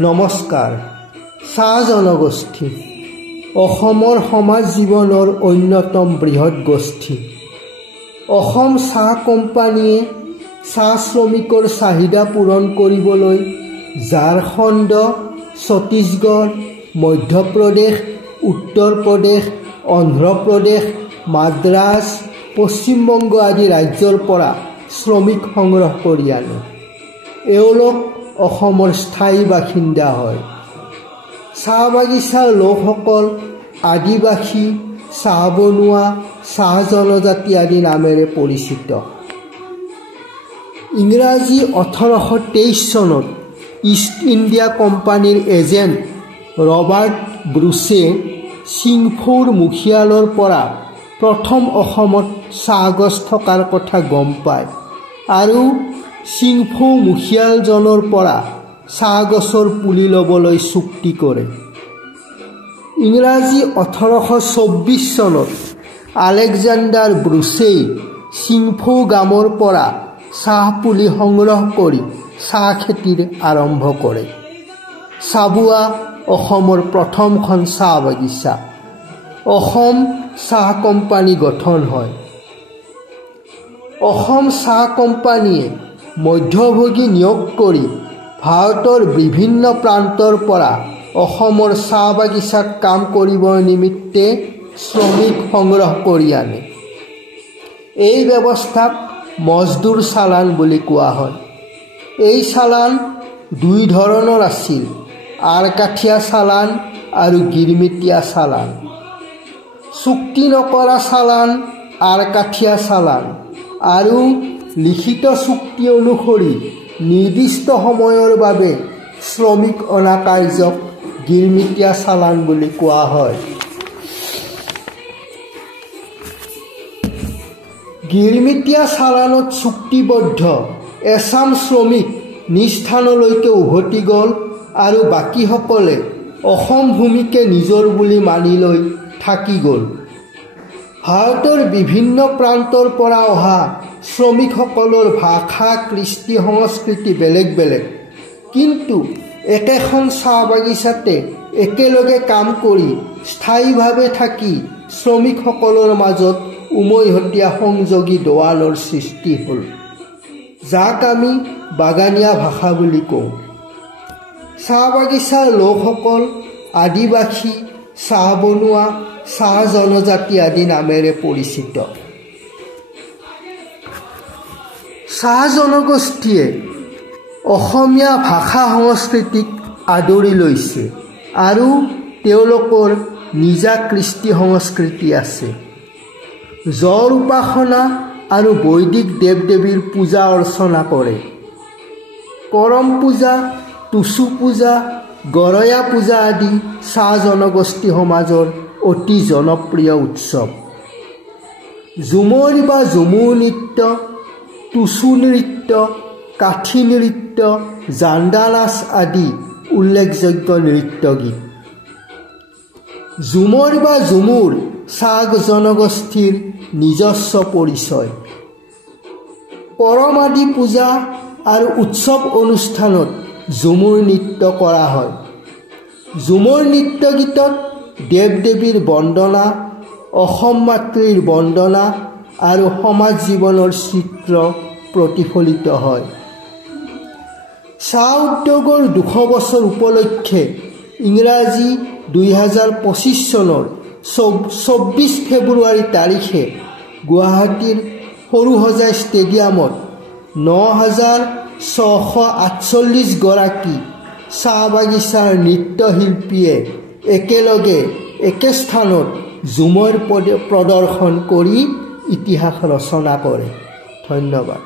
নমস্কাৰ। চাহ জনগোষ্ঠী অসমৰ সমাজ জীৱনৰ অন্যতম বৃহৎ গোষ্ঠী। অসম চাহ কোম্পানীয়ে চাহ শ্ৰমিকৰ চাহিদা পূৰণ কৰিবলৈ ঝাৰখণ্ড, ছত্তীশগড়, মধ্যপ্ৰদেশ, উত্তৰ প্ৰদেশ, অন্ধ্ৰপ্ৰদেশ, মাদ্ৰাজ, পশ্চিমবংগ আদি ৰাজ্যৰ পৰা শ্ৰমিক সংগ্ৰহ কৰি আনে। এওঁলোক অসমৰ স্থায়ী বাসিন্দা হয়। চাহ বাগিচাৰ লোকসকল আদিবাসী, চাহ বনোৱা, চাহ জনজাতি আদি নামেৰে পৰিচিত। ইংৰাজী 1823 চনত ইষ্ট ইণ্ডিয়া কোম্পানীৰ এজেণ্ট ৰবাৰ্ট ব্ৰুছে চিংফৌৰ মুখিয়ালৰ পৰা প্ৰথম অসমত চাহ গছ থকাৰ কথা গম পায় আৰু চিংফৌ মুখিয়ালজনৰ পৰা চাহ গছৰ পুলি ল'বলৈ চুক্তি কৰে। ইংৰাজী 1824 চনত আলেকজাণ্ডাৰ ব্ৰুছেই চিংফৌ গামৰ পৰা চাহ পুলি সংগ্ৰহ কৰি চাহ খেতিৰ আৰম্ভ কৰে। চাবুৱা অসমৰ প্ৰথমখন চাহ বাগিচা। অসম চাহ কোম্পানী গঠন হয়। অসম চাহ কোম্পানীয়ে মধ্যভোগী নিয়োগ কৰি ভাৰতৰ বিভিন্ন প্ৰান্তৰ পৰা অসমৰ চাহ বাগিচাত কাম কৰিবৰ নিমিত্তে শ্ৰমিক সংগ্ৰহ কৰি আনে। এই ব্যৱস্থাক মজদুৰ চালান বুলি কোৱা হয়। এই চালান দুই ধৰণৰ আছিল, আৰকাঠীয়া চালান আৰু গিৰমিটীয়া চালান। চুক্তি নকৰা চালান আৰকাঠীয়া চালান আৰু লিখিত চুক্তি অনুসৰি নিৰ্দিষ্ট সময়ৰ বাবে শ্ৰমিক অনা কাৰ্যক গিৰমিটীয়া চালান বুলি কোৱা হয়। গিৰমিটীয়া চালানত চুক্তিবদ্ধ এচাম শ্ৰমিক নিজ স্থানলৈকে উভতি গ'ল আৰু বাকীসকলে অসম ভূমিকে নিজৰ বুলি মানি লৈ থাকি গ'ল। ভাৰতৰ বিভিন্ন প্ৰান্তৰ পৰা অহা শ্ৰমিকসকলৰ ভাষা, কৃষ্টি, সংস্কৃতি বেলেগ বেলেগ, কিন্তু একেখন চাহ বাগিচাতে একেলগে কাম কৰি স্থায়ীভাৱে থাকি শ্ৰমিকসকলৰ মাজত উমৈহতীয়া সংযোগী দোৱানৰ সৃষ্টি হ'ল, যাক আমি বাগানীয়া ভাষা বুলি কওঁ। চাহ বাগিচাৰ লোকসকল আদিবাসী, চাহ বনোৱা, চাহ জনজাতি আদি নামেৰে পৰিচিত। চাহ জনগোষ্ঠীয়ে অসমীয়া ভাষা সংস্কৃতিক আদৰি লৈছে আৰু তেওঁলোকৰ নিজা কৃষ্টি সংস্কৃতি আছে। জল উপাসনা আৰু বৈদিক দেৱ দেৱীৰ পূজা অৰ্চনা কৰে। কৰম পূজা, টুচু পূজা, গৰয়া পূজা আদি চাহ জনগোষ্ঠী সমাজৰ অতি জনপ্ৰিয় উৎসৱ। ঝুমুৰ বা ঝুমুৰ নৃত্য, টুচু নৃত্য, কাঠি নৃত্য, জাণ্ডা নাচ আদি উল্লেখযোগ্য নৃত্য গীত। ঝুমুৰ বা ঝুমুৰ চাহ জনগোষ্ঠীৰ নিজস্ব পৰিচয়। কৰম আদি পূজা আৰু উৎসৱ অনুষ্ঠানত ঝুমুৰ নৃত্য কৰা হয়। ঝুমুৰ নৃত্য গীতত দেৱ দেৱীৰ বন্দনা, অসম মাতৃৰ বন্দনা আৰু সমাজ জীৱনৰ চিত্ৰ প্ৰতিফলিত হয়। চাহ উদ্যোগৰ 200 বছৰ উপলক্ষে ইংৰাজী 2025 চনৰ 24 ফেব্ৰুৱাৰী তাৰিখে গুৱাহাটীৰ সৰুসজাই ষ্টেডিয়ামত 9,648 গৰাকী চাহ বাগিচাৰ নৃত্যশিল্পীয়ে একেলগে একে স্থানত ঝুমুৰ প্ৰদৰ্শন কৰি ইতিহাস ৰচনা কৰে। ধন্যবাদ।